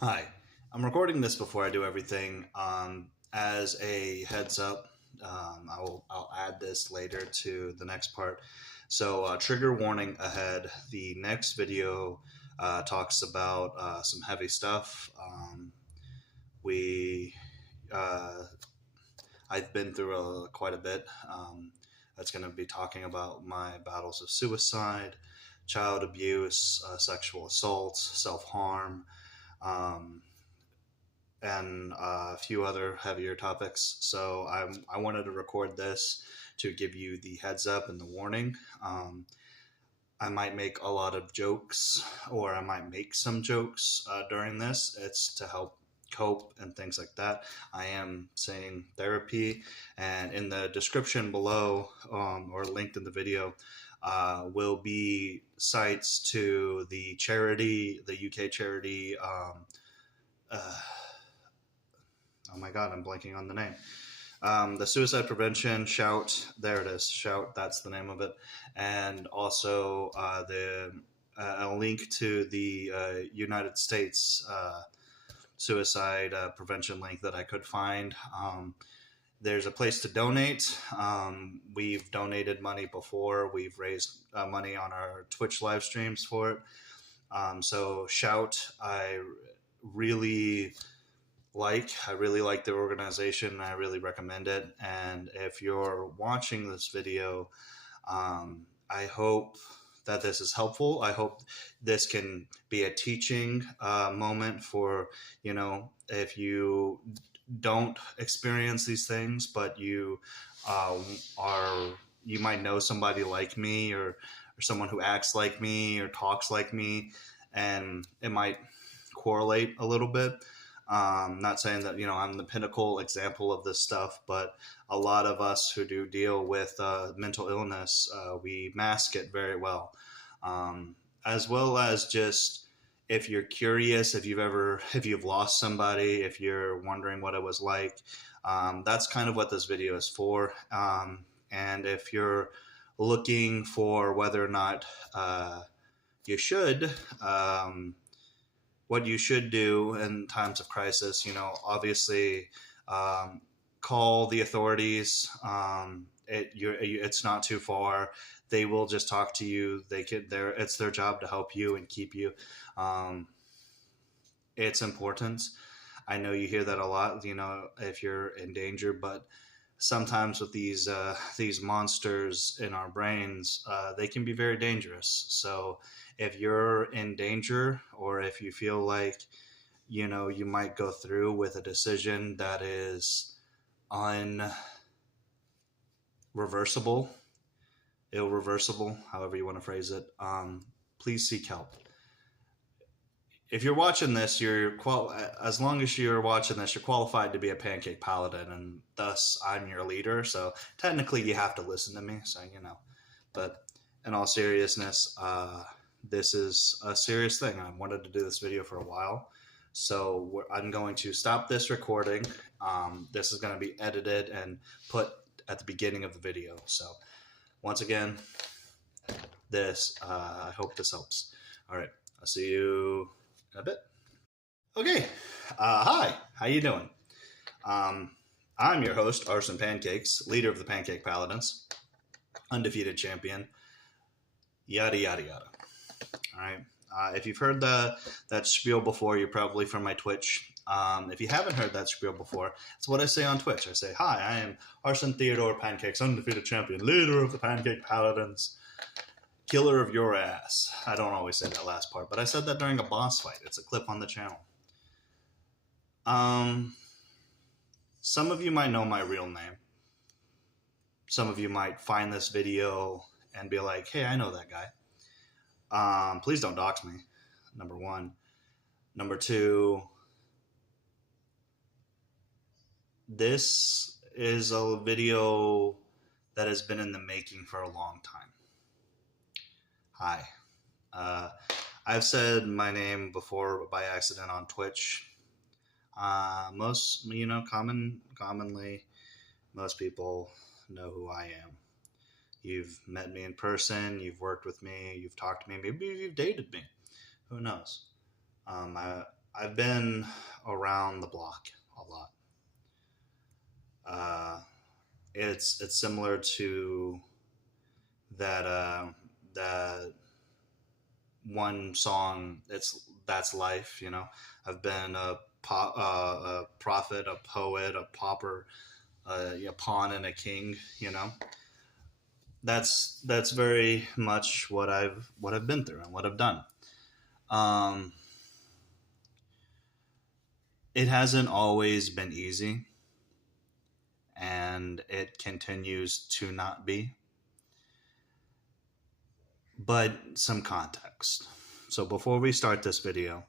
Hi, I'm recording this before I do everything. As a heads up, I'll add this later to the next part. So, trigger warning ahead. The next video talks about some heavy stuff. We uh, I've been through quite a bit. That's going to be talking about my battles of suicide, child abuse, sexual assault, self harm. Um, and a few other heavier topics. So I wanted to record this to give you the heads up and the warning. I might make a lot of jokes, or I might make some jokes during this. It's to help cope and things like that. I am saying therapy, and in the description below, or linked in the video, will be sites to the charity, the UK charity. Uh, oh my god, I'm blanking on the name. The suicide prevention shout. There it is. Shout. That's the name of it. And also the a link to the United States suicide prevention link that I could find. There's a place to donate. We've donated money before. We've raised money on our Twitch live streams for it. So shout. Really I really like the organization. I really recommend it. And if you're watching this video, I hope that this is helpful. I hope this can be a teaching moment for, if you don't experience these things, but you you might know somebody like me, or someone who acts like me or talks like me, and it might correlate a little bit. Not saying that I'm the pinnacle example of this stuff, but a lot of us who do deal with mental illness, we mask it very well, as well as just if you're curious, if you've lost somebody, if you're wondering what it was like, that's kind of what this video is for. And if you're looking for whether or not you should. What you should do in times of crisis, obviously, call the authorities. It's not too far. They will just talk to you. It's their job to help you and keep you. Um, it's important. I know you hear that a lot, if you're in danger, but sometimes with these monsters in our brains, they can be very dangerous. So if you're in danger, or if you feel like you might go through with a decision that is unreversible, irreversible, however you want to phrase it, please seek help. If you're watching this, as long as you're watching this, you're qualified to be a pancake paladin, and thus I'm your leader. So technically, you have to listen to me. So but in all seriousness, this is a serious thing. I wanted to do this video for a while, so I'm going to stop this recording. This is going to be edited and put at the beginning of the video. So once again, I hope this helps. All right, I'll see you in a bit. Okay, hi, how you doing? I'm your host, Arson Pancakes, leader of the Pancake Paladins, undefeated champion, yada yada yada. All right. If you've heard that spiel before, you're probably from my Twitch. If you haven't heard that spiel before, it's what I say on Twitch. I say, "Hi, I am Arson Theodore Pancakes, undefeated champion, leader of the Pancake Paladins, killer of your ass." I don't always say that last part, but I said that during a boss fight. It's a clip on the channel. Some of you might know my real name. Some of you might find this video and be like, "Hey, I know that guy." Please don't dox me, number one. Number two, this is a video that has been in the making for a long time. Hi. I've said my name before by accident on Twitch. Commonly, most people know who I am. You've met me in person, you've worked with me, you've talked to me, maybe you've dated me. Who knows? I've been around the block a lot. Uh, it's similar to that one song. That's life. I've been a prophet, a poet, a pauper, a pawn, and a king. That's very much what I've been through and what I've done. Um, it hasn't always been easy, and it continues to not be. But some context. So before we start this video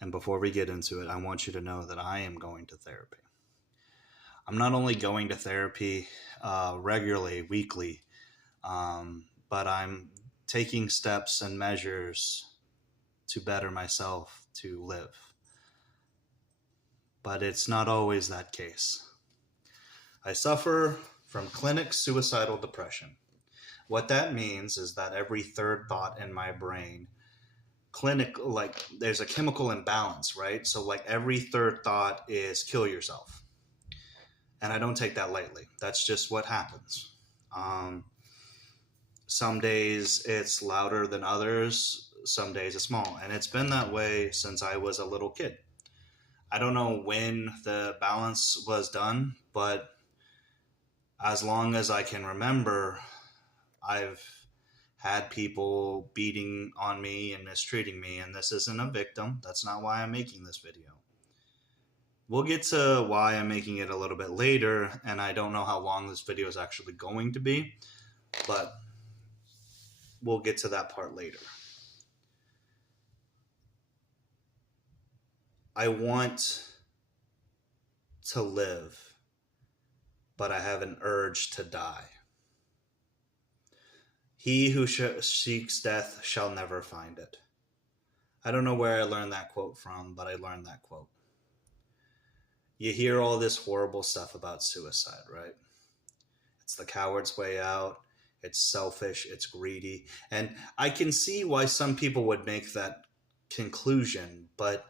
and before we get into it, I want you to know that I am going to therapy. I'm not only going to therapy regularly, weekly, but I'm taking steps and measures to better myself to live. But it's not always that case. I suffer from clinic suicidal depression. What that means is that every third thought in my brain, there's a chemical imbalance, right? So like every third thought is kill yourself. And I don't take that lightly. That's just what happens. Some days it's louder than others. Some days it's small. And it's been that way since I was a little kid. I don't know when the balance was done, but as long as I can remember, I've had people beating on me and mistreating me, and this isn't a victim. That's not why I'm making this video. We'll get to why I'm making it a little bit later, and I don't know how long this video is actually going to be, but we'll get to that part later. I want to live, but I have an urge to die. He who seeks death shall never find it. I don't know where I learned that quote from, but I learned that quote. You hear all this horrible stuff about suicide, right? It's the coward's way out. It's selfish. It's greedy. And I can see why some people would make that conclusion, but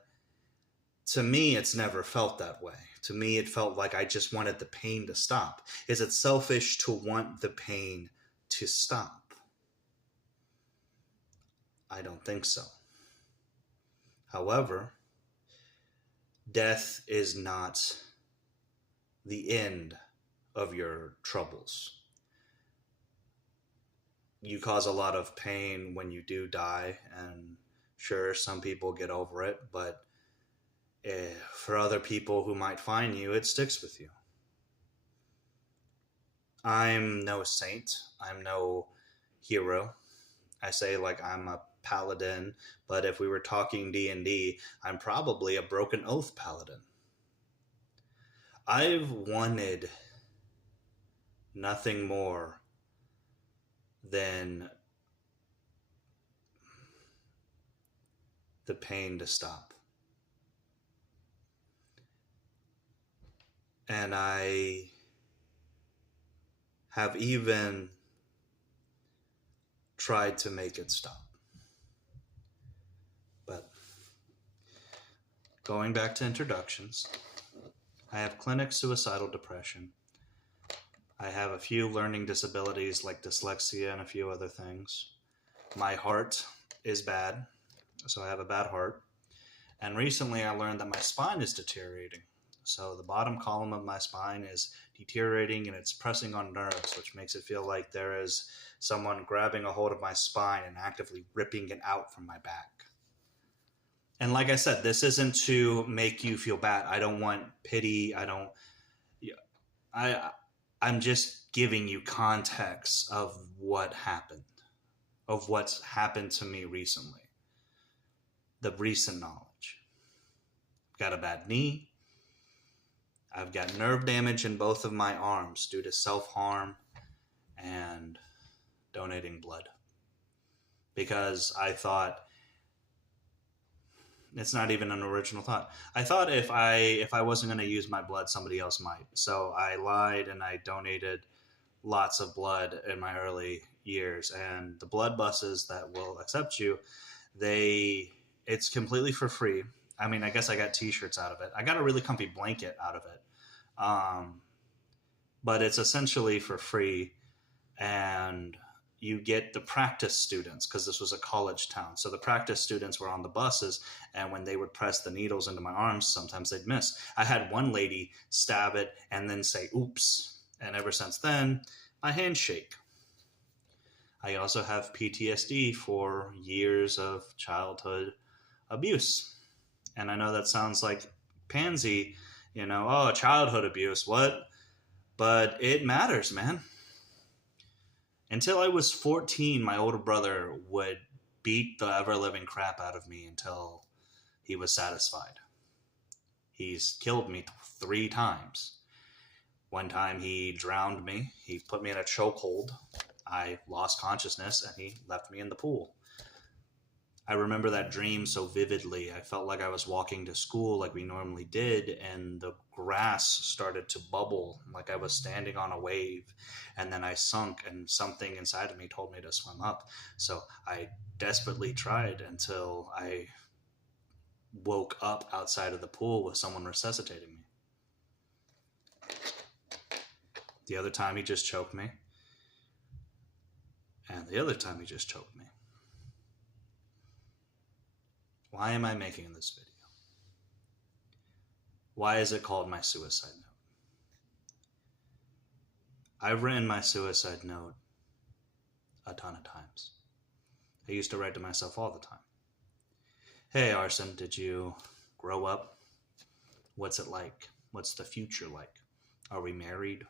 to me, it's never felt that way. To me, it felt like I just wanted the pain to stop. Is it selfish to want the pain to stop? I don't think so. However, death is not the end of your troubles. You cause a lot of pain when you do die, and sure, some people get over it, but for other people who might find you, it sticks with you. I'm no saint. I'm no hero. I say like I'm a paladin, but if we were talking D&D, I'm probably a broken oath paladin. I've wanted nothing more than the pain to stop. And I have even tried to make it stop. But going back to introductions, I have clinic suicidal depression. I have a few learning disabilities like dyslexia and a few other things. My heart is bad, so I have a bad heart. And recently I learned that my spine is deteriorating. So the bottom column of my spine is deteriorating and it's pressing on nerves, which makes it feel like there is someone grabbing a hold of my spine and actively ripping it out from my back. And like I said, this isn't to make you feel bad. I don't want pity. I'm just giving you context of what happened, of what's happened to me recently. The recent knowledge. Got a bad knee. I've got nerve damage in both of my arms due to self-harm and donating blood. Because I thought, it's not even an original thought. I thought if I wasn't going to use my blood, somebody else might. So I lied and I donated lots of blood in my early years. And the blood buses that will accept you, it's completely for free. I mean, I guess I got t-shirts out of it. I got a really comfy blanket out of it. But it's essentially for free, and you get the practice students, because this was a college town. So the practice students were on the buses, and when they would press the needles into my arms, sometimes they'd miss. I had one lady stab it and then say, oops. And ever since then, my hands shake. I also have PTSD for years of childhood abuse. And I know that sounds like pansy, oh, childhood abuse, what? But it matters, man. Until I was 14, my older brother would beat the ever-living crap out of me until he was satisfied. He's killed me 3 times. One time he drowned me. He put me in a chokehold. I lost consciousness and he left me in the pool. I remember that dream so vividly. I felt like I was walking to school like we normally did, and the grass started to bubble like I was standing on a wave. And then I sunk, and something inside of me told me to swim up. So I desperately tried until I woke up outside of the pool with someone resuscitating me. The other time he just choked me. And the other time he just choked me. Why am I making this video? Why is it called my suicide note? I've written my suicide note a ton of times. I used to write to myself all the time. Hey, Arson, did you grow up? What's it like? What's the future like? Are we married?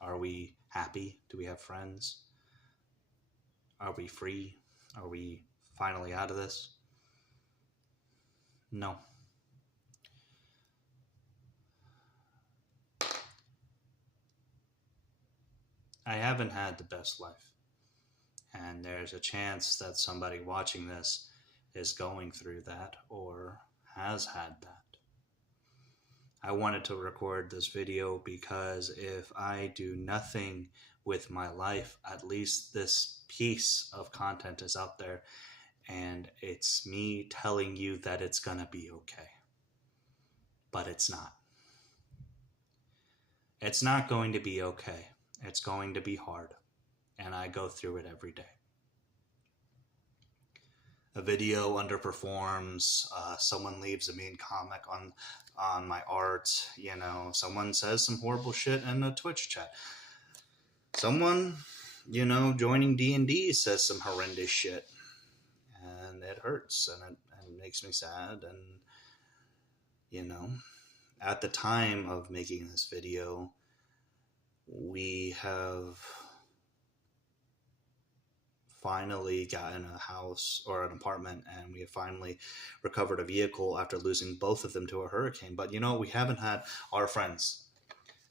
Are we happy? Do we have friends? Are we free? Are we finally out of this? No. I haven't had the best life. And there's a chance that somebody watching this is going through that or has had that. I wanted to record this video because if I do nothing with my life, at least this piece of content is out there. And it's me telling you that it's going to be okay. But it's not. It's not going to be okay. It's going to be hard. And I go through it every day. A video underperforms. Someone leaves a mean comment on my art. Someone says some horrible shit in a Twitch chat. Someone, joining D&D says some horrendous shit. And it hurts, and it makes me sad. And at the time of making this video, we have finally gotten a house or an apartment, and we have finally recovered a vehicle after losing both of them to a hurricane. But we haven't had our friends,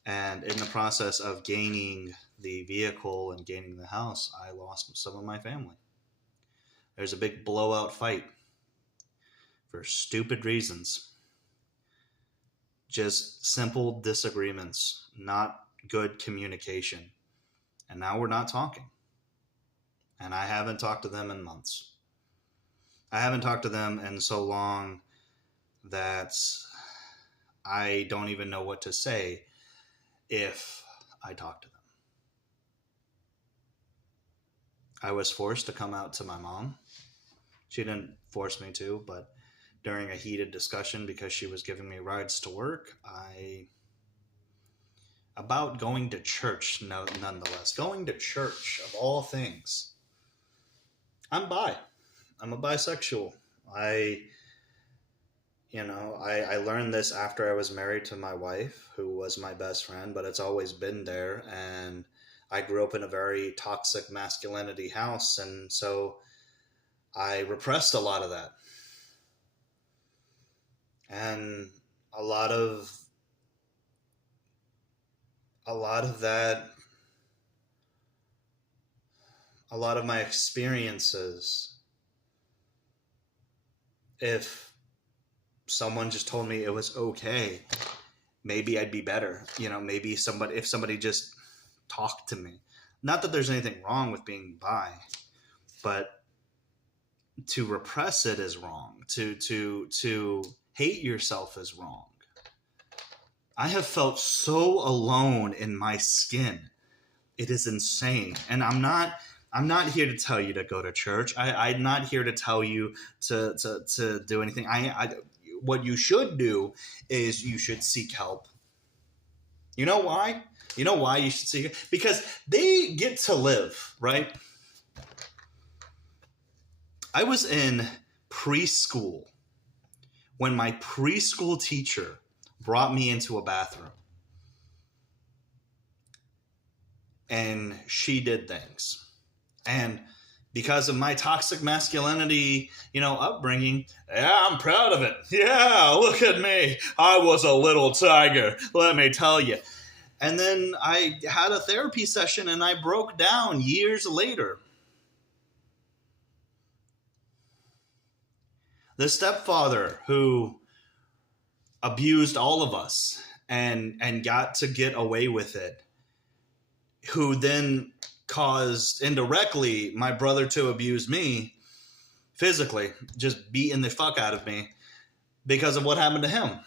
and in the process of gaining the vehicle and gaining the house, I lost some of my family. There's a big blowout fight for stupid reasons. Just simple disagreements, not good communication. And now we're not talking. And I haven't talked to them in months. I haven't talked to them in so long that I don't even know what to say if I talk to them. I was forced to come out to my mom. She didn't force me to, but during a heated discussion, because she was giving me rides to work, about going to church, nonetheless. Going to church, of all things. I'm bi. I'm a bisexual. I learned this after I was married to my wife, who was my best friend, but it's always been there. And I grew up in a very toxic masculinity house, and so I repressed a lot of that. And a lot of my experiences, if someone just told me it was okay, maybe I'd be better. Maybe if somebody just talked to me. Not that there's anything wrong with being bi, but to repress it is wrong. To hate yourself is wrong. I have felt so alone in my skin. It is insane. And I'm not here to tell you to go to church. I'm not here to tell you to do anything. What you should do is you should seek help. You know why? You know why you should seek it? Because they get to live, right? I was in preschool when my preschool teacher brought me into a bathroom. And she did things. And because of my toxic masculinity, upbringing, yeah, I'm proud of it. Yeah, look at me. I was a little tiger, let me tell you. And then I had a therapy session and I broke down years later. The stepfather who abused all of us and got to get away with it, who then caused indirectly my brother to abuse me physically, just beating the fuck out of me because of what happened to him,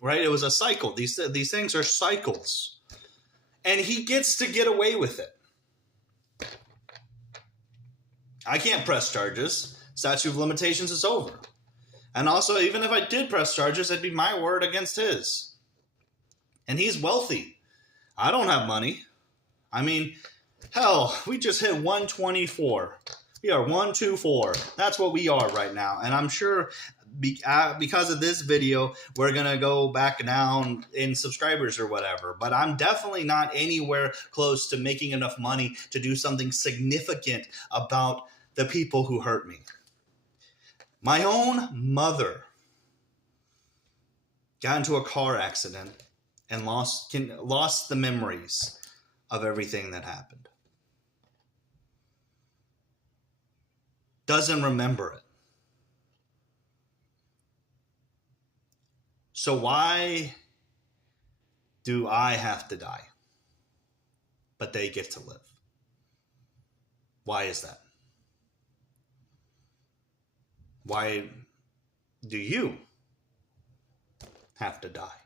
right? It was a cycle. These things are cycles. And he gets to get away with it. I can't press charges. Statute of limitations is over. And also, even if I did press charges, it'd be my word against his. And he's wealthy. I don't have money. I mean, hell, we just hit 124. We are 124. That's what we are right now. And I'm sure because of this video, we're going to go back down in subscribers or whatever. But I'm definitely not anywhere close to making enough money to do something significant about the people who hurt me. My own mother got into a car accident and lost the memories of everything that happened. Doesn't remember it. So why do I have to die, but they get to live? Why is that? Why do you have to die,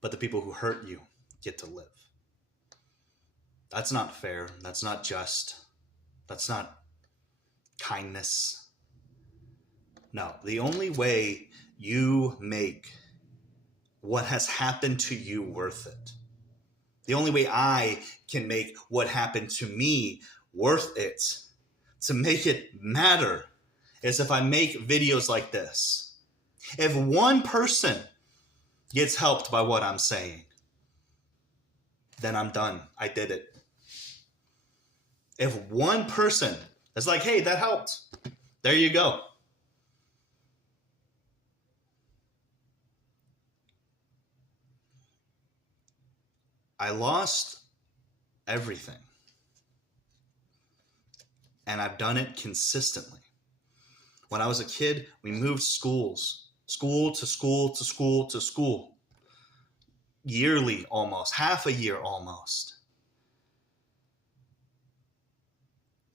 but the people who hurt you get to live? That's not fair. That's not just. That's not kindness. No, the only way you make what has happened to you worth it, the only way I can make what happened to me worth it, to make it matter, is if I make videos like this. If one person gets helped by what I'm saying, then I'm done. I did it. If one person is like, hey, that helped, there you go. I lost everything. And I've done it consistently. When I was a kid, we moved schools, school to school to school to school, yearly almost, half a year almost.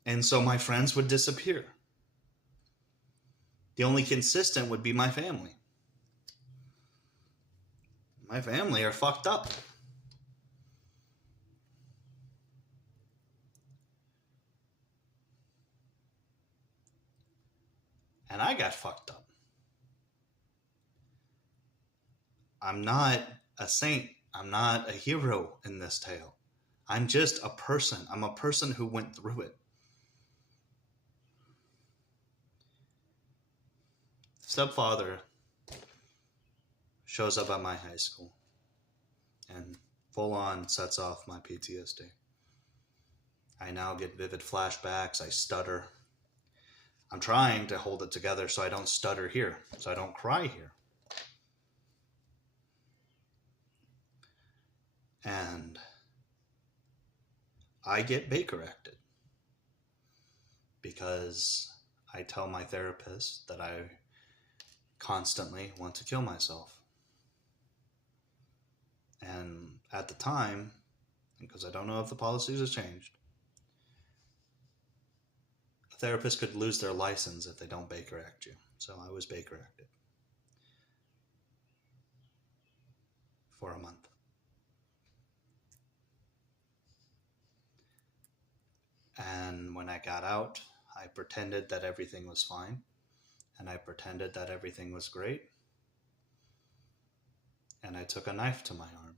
And so my friends would disappear. The only consistent would be my family. My family are fucked up. And I got fucked up. I'm not a saint. I'm not a hero in this tale. I'm just a person. I'm a person who went through it. Stepfather shows up at my high school and full on sets off my PTSD. I now get vivid flashbacks. I stutter. I'm trying to hold it together so I don't stutter here, so I don't cry here. And I get Baker acted because I tell my therapist that I constantly want to kill myself. And at the time, because I don't know if the policies have changed, a therapist could lose their license if they don't Baker Act you. So I was Baker acted. for a month. And when I got out, I pretended that everything was fine, and I pretended that everything was great, and I took a knife to my arm.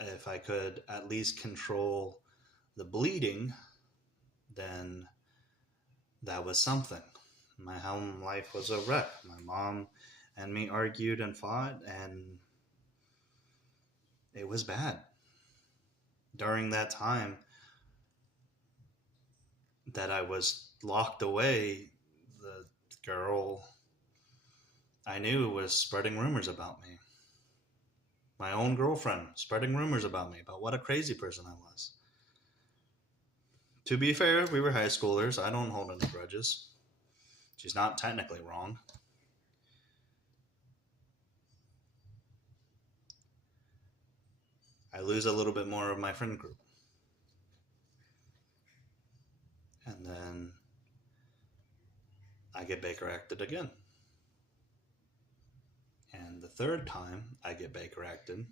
If I could at least control the bleeding, then that was something. My home life was a wreck. My mom and me argued and fought, and it was bad. During that time that I was locked away, the girl I knew was spreading rumors about me. My own girlfriend spreading rumors about me, about what a crazy person I was. To be fair, we were high schoolers. I don't hold any grudges. She's not technically wrong. I lose a little bit more of my friend group. And then I get Baker acted again. And the third time I get Baker acted,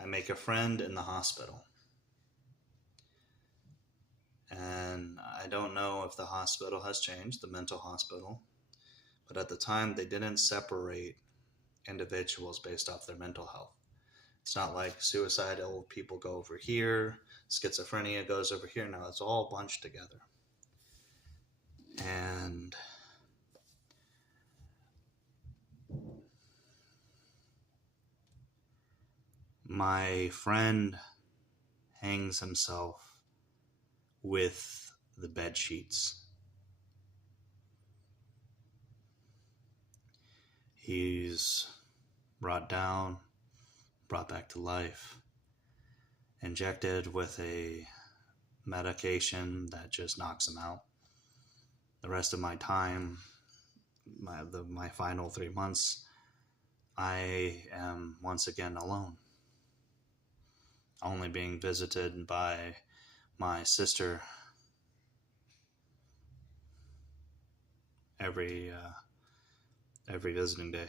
I make a friend in the hospital. And I don't know if the hospital has changed, the mental hospital, but at the time they didn't separate individuals based off their mental health. It's not like suicidal people go over here, schizophrenia goes over here. Now it's all bunched together. And my friend hangs himself with the bed sheets. He's brought down, brought back to life, injected with a medication that just knocks him out. The rest of my time, my final 3 months, I am once again alone, only being visited by my sister every visiting day.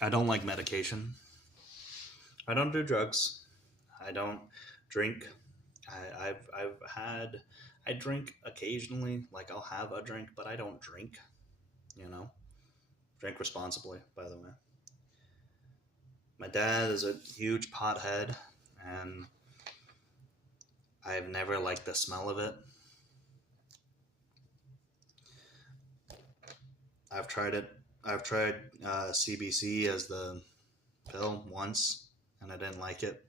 I don't like medication. I don't do drugs. I don't drink. I drink occasionally. Like, I'll have a drink, but I don't drink. Drink responsibly, by the way. My dad is a huge pothead, and I've never liked the smell of it. I've tried it. I've tried CBC as the pill once, and I didn't like it.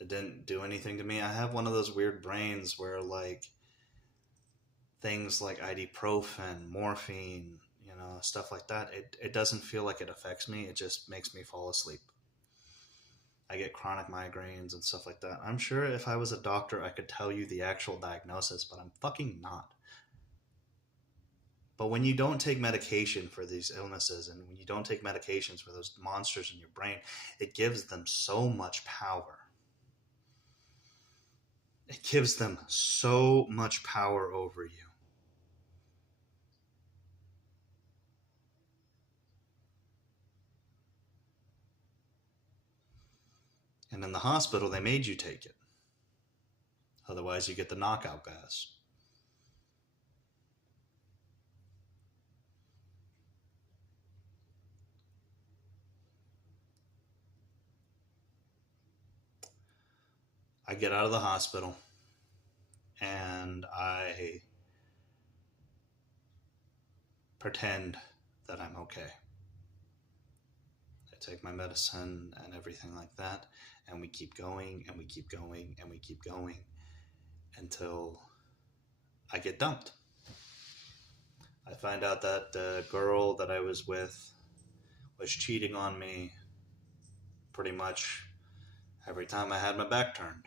It didn't do anything to me. I have one of those weird brains where, like, things like ibuprofen, morphine, stuff like that, it doesn't feel like it affects me. It just makes me fall asleep. I get chronic migraines and stuff like that. I'm sure if I was a doctor, I could tell you the actual diagnosis, but I'm fucking not. But when you don't take medication for these illnesses, and when you don't take medications for those monsters in your brain, it gives them so much power. It gives them so much power over you. And in the hospital, they made you take it. Otherwise, you get the knockout gas. I get out of the hospital, and I pretend that I'm okay. I take my medicine and everything like that, and we keep going, and we keep going, and we keep going until I get dumped. I find out that the girl that I was with was cheating on me pretty much every time I had my back turned.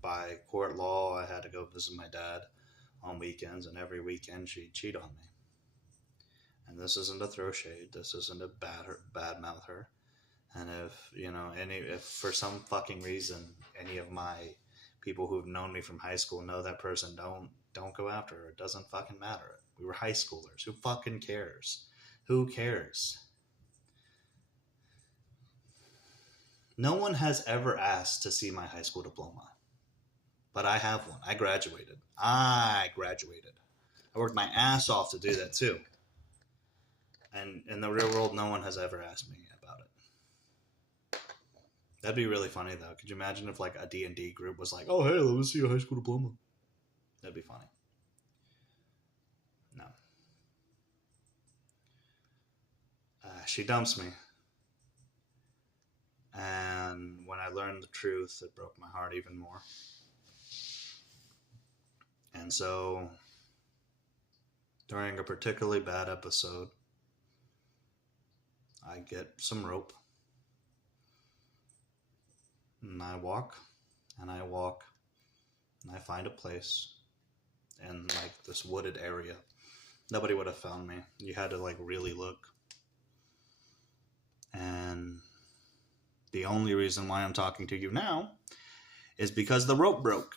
By court law, I had to go visit my dad on weekends, and every weekend she'd cheat on me. And this isn't to throw shade. This isn't to bad mouth her. And if for some fucking reason any of my people who've known me from high school know that person, don't go after her. It doesn't fucking matter. We were high schoolers. Who fucking cares? Who cares? No one has ever asked to see my high school diploma, but I have one. I graduated. I worked my ass off to do that too. And in the real world, no one has ever asked me about it. That'd be really funny, though. Could you imagine if, like, a D&D group was like, oh, hey, let me see your high school diploma? That'd be funny. No. She dumps me. And when I learned the truth, it broke my heart even more. And so, during a particularly bad episode, I get some rope. And I walk, and I walk, and I find a place in, like, this wooded area. Nobody would have found me. You had to, like, really look. And the only reason why I'm talking to you now is because the rope broke.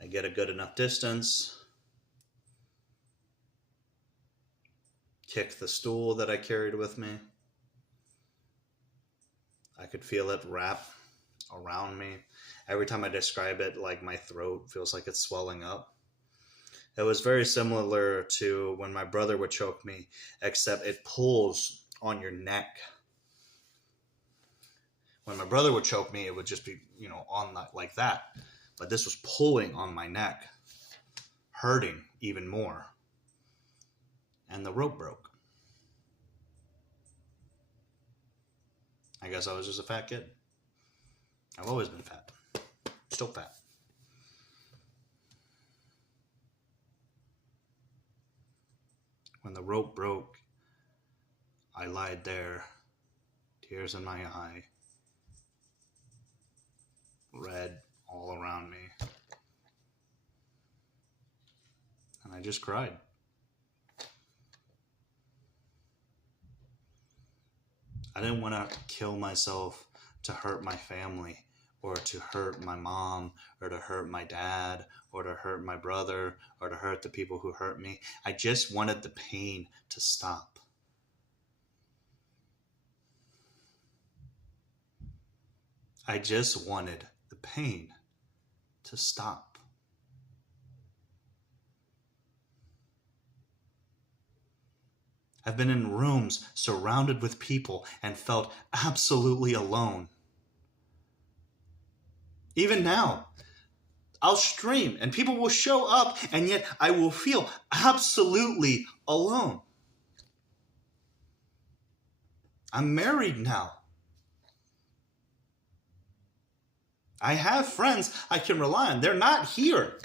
I get a good enough distance, kick the stool that I carried with me. I could feel it wrap around me. Every time I describe it, like, my throat feels like it's swelling up. It was very similar to when my brother would choke me, except it pulls on your neck. When my brother would choke me, it would just be, on like that. But this was pulling on my neck, hurting even more. And the rope broke. I guess I was just a fat kid. I've always been fat. Still fat. When the rope broke, I lied there, tears in my eye, red all around me. And I just cried. I didn't want to kill myself to hurt my family, or to hurt my mom, or to hurt my dad, or to hurt my brother, or to hurt the people who hurt me. I just wanted the pain to stop. I just wanted the pain to stop. I've been in rooms surrounded with people and felt absolutely alone. Even now, I'll stream and people will show up, and yet I will feel absolutely alone. I'm married now. I have friends I can rely on. They're not here.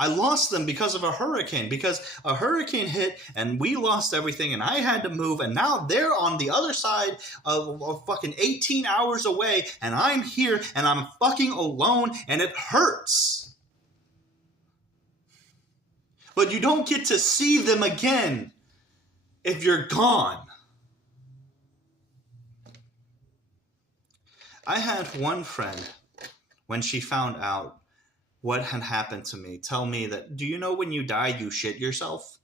I lost them because of a hurricane, because a hurricane hit and we lost everything and I had to move, and now they're on the other side of fucking 18 hours away, and I'm here and I'm fucking alone, and it hurts. But you don't get to see them again if you're gone. I had one friend, when she found out what had happened to me, tell me that, do you know when you die, you shit yourself?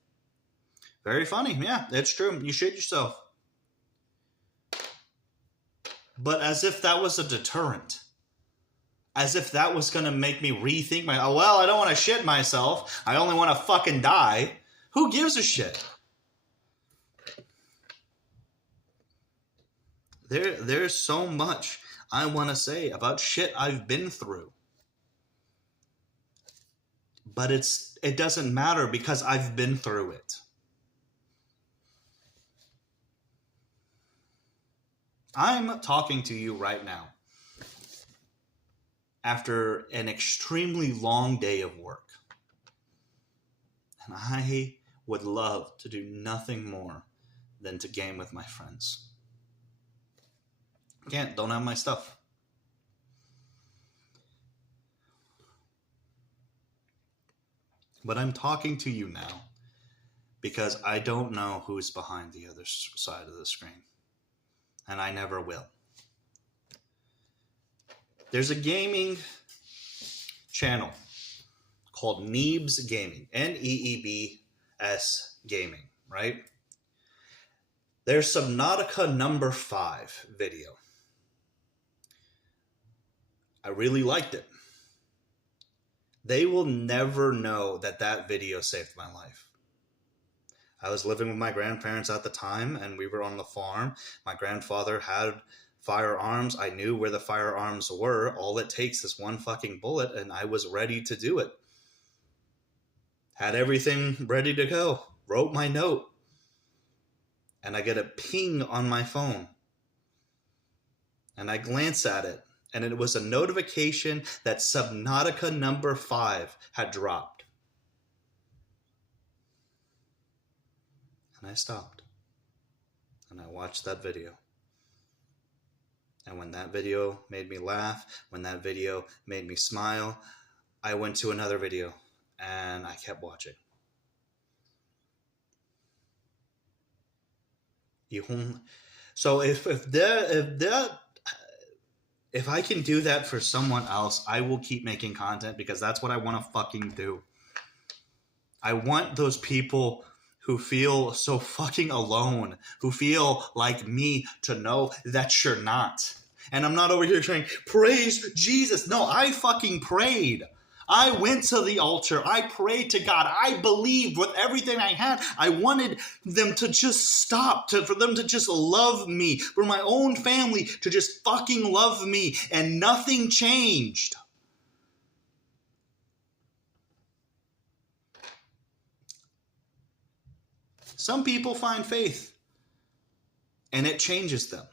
Very funny. Yeah, it's true. You shit yourself. But as if that was a deterrent. As if that was going to make me rethink I don't want to shit myself. I only want to fucking die. Who gives a shit? There's so much I want to say about shit I've been through. But it doesn't matter because I've been through it. I'm talking to you right now after an extremely long day of work. And I would love to do nothing more than to game with my friends. Don't have my stuff. But I'm talking to you now because I don't know who's behind the other side of the screen. And I never will. There's a gaming channel called Neebs Gaming. Neebs Gaming, right? There's Subnautica number 5 video. I really liked it. They will never know that that video saved my life. I was living with my grandparents at the time, and we were on the farm. My grandfather had firearms. I knew where the firearms were. All it takes is one fucking bullet, and I was ready to do it. Had everything ready to go. Wrote my note. And I get a ping on my phone. And I glance at it. And it was a notification that Subnautica number 5 had dropped. And I stopped. And I watched that video. And when that video made me laugh, when that video made me smile, I went to another video and I kept watching. So if I can do that for someone else, I will keep making content because that's what I want to fucking do. I want those people who feel so fucking alone, who feel like me, to know that you're not. And I'm not over here saying, praise Jesus. No, I fucking prayed. I went to the altar. I prayed to God. I believed with everything I had. I wanted them to just stop, for them to just love me, for my own family to just fucking love me, and nothing changed. Some people find faith, and it changes them.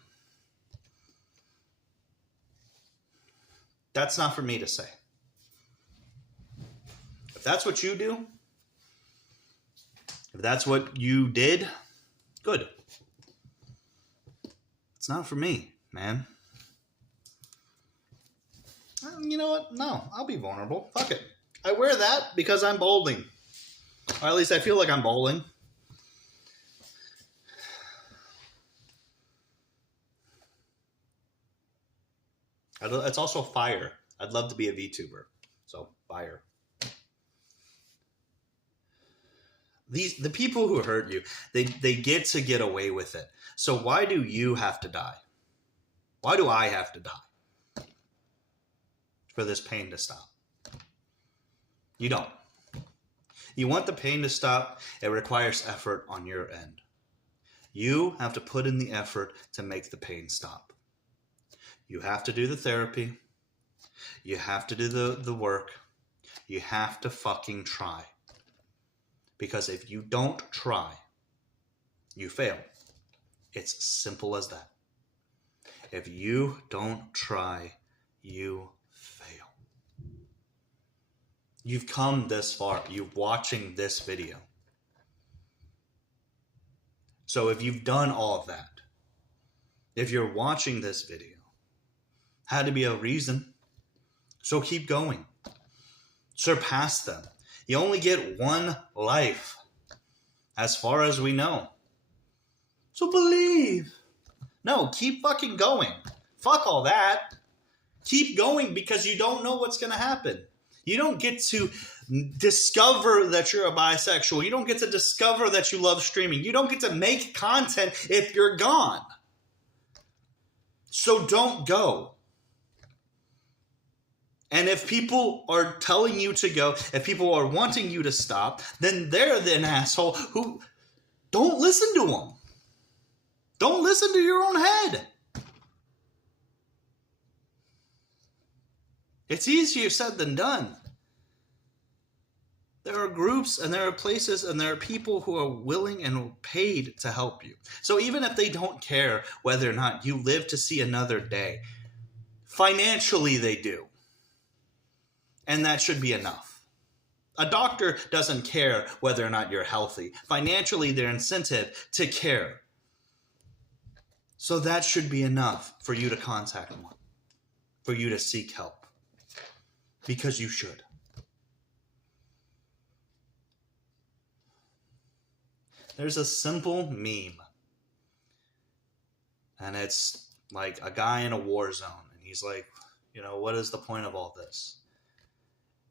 That's not for me to say. If that's what you do, if that's what you did, good. It's not for me, man. You know what? No, I'll be vulnerable. Fuck it. I wear that because I'm bowling. Or at least I feel like I'm bowling. It's also fire. I'd love to be a VTuber. So, fire. The people who hurt you, they get to get away with it. So why do you have to die? Why do I have to die? For this pain to stop. You don't. You want the pain to stop, it requires effort on your end. You have to put in the effort to make the pain stop. You have to do the therapy. You have to do the work. You have to fucking try. Because if you don't try, you fail. It's simple as that. If you don't try, you fail. You've come this far. You're watching this video. So if you've done all of that, if you're watching this video, had to be a reason. So keep going. Surpass them. You only get one life, as far as we know. So believe. No, keep fucking going. Fuck all that. Keep going because you don't know what's going to happen. You don't get to discover that you're a bisexual. You don't get to discover that you love streaming. You don't get to make content if you're gone. So don't go. And if people are telling you to go, if people are wanting you to stop, then they're an asshole who don't listen to them. Don't listen to your own head. It's easier said than done. There are groups and there are places and there are people who are willing and paid to help you. So even if they don't care whether or not you live to see another day, financially they do. And that should be enough. A doctor doesn't care whether or not you're healthy. Financially, their incentive to care. So that should be enough for you to contact one, for you to seek help. Because you should. There's a simple meme. And it's like a guy in a war zone. And he's like, you know, what is the point of all this?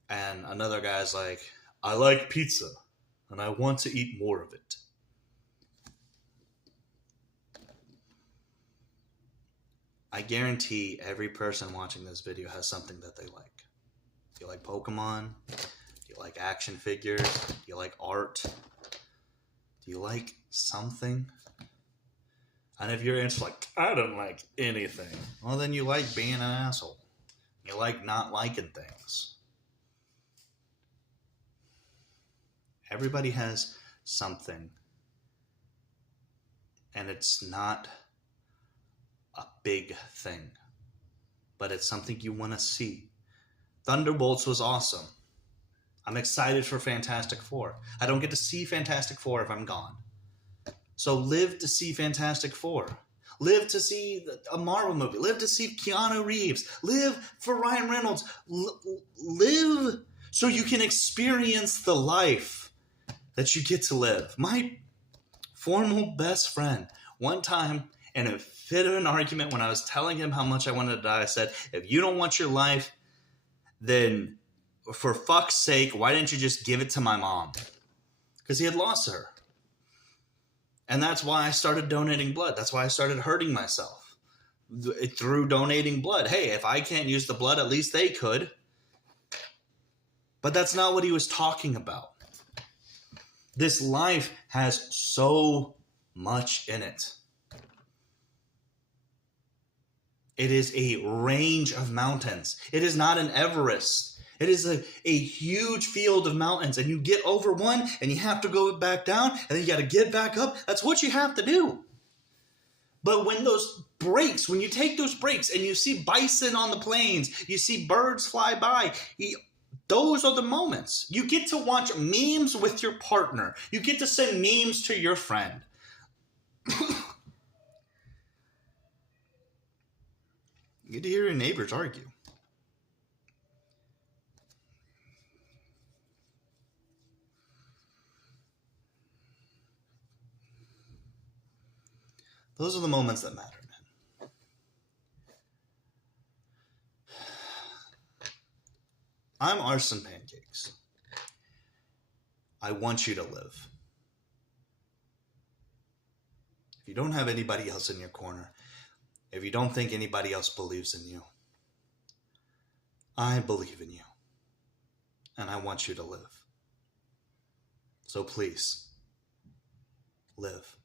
And another guy's like, I like pizza. And I want to eat more of it. I guarantee every person watching this video has something that they like. Do you like Pokemon? Do you like action figures? Do you like art? Do you like something? And if your answer's like, I don't like anything, well, then you like being an asshole. You like not liking things. Everybody has something. And it's not a big thing, but it's something you want to see. Thunderbolts was awesome. I'm excited for Fantastic Four. I don't get to see Fantastic Four if I'm gone. So live to see Fantastic Four. Live to see a Marvel movie. Live to see Keanu Reeves. Live for Ryan Reynolds. Live so you can experience the life that you get to live. My former best friend, one time in a fit of an argument when I was telling him how much I wanted to die, I said, if you don't want your life, then for fuck's sake, why didn't you just give it to my mom? Because he had lost her. And that's why I started donating blood. That's why I started hurting myself through donating blood. Hey, if I can't use the blood, at least they could. But that's not what he was talking about. This life has so much in it. It is a range of mountains. It is not an Everest. It is a huge field of mountains, and you get over one, and you have to go back down, and then you got to get back up. That's what you have to do. But when those breaks, when you take those breaks, and you see bison on the plains, you see birds fly by, those are the moments. You get to watch memes with your partner. You get to send memes to your friend. You get to hear your neighbors argue. Those are the moments that matter, man. I'm Arson Pancakes. I want you to live. If you don't have anybody else in your corner, if you don't think anybody else believes in you, I believe in you. And I want you to live. So please, live.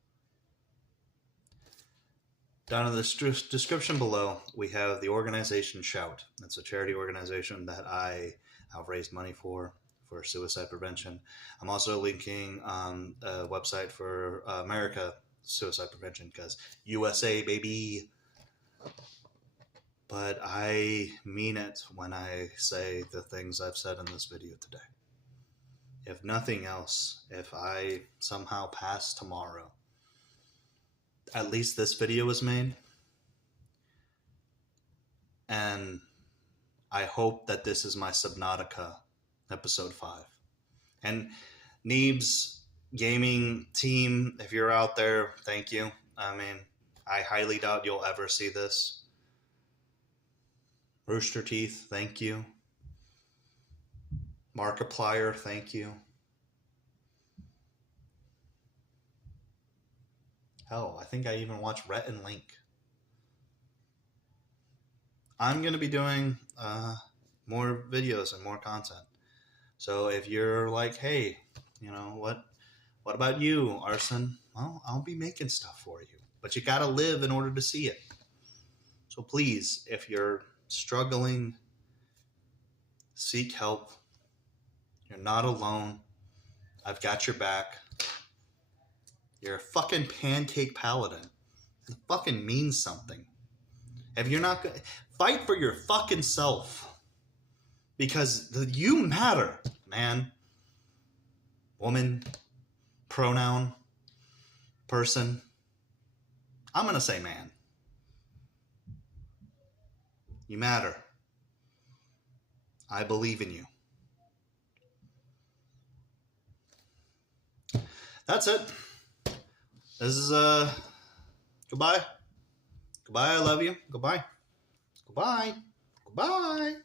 Down in the description below, we have the organization Shout. It's a charity organization that I have raised money for suicide prevention. I'm also linking a website for America suicide prevention, because USA, baby. But I mean it when I say the things I've said in this video today. If nothing else, if I somehow pass tomorrow, at least this video was made. And I hope that this is my Subnautica episode 5. And Neebs Gaming team, if you're out there, thank you. I mean, I highly doubt you'll ever see this. Rooster Teeth, thank you. Markiplier, thank you. Hell, I think I even watched Rhett and Link. I'm going to be doing more videos and more content. So if you're like, hey, you know, what about you, Arson? Well, I'll be making stuff for you. But you got to live in order to see it. So please, if you're struggling, seek help. You're not alone. I've got your back. You're a fucking pancake paladin. It fucking means something. If you're not good, fight for your fucking self. Because you matter, man. Woman, pronoun, person. I'm going to say man. You matter. I believe in you. That's it. This is goodbye. Goodbye. I love you. Goodbye. Goodbye. Goodbye.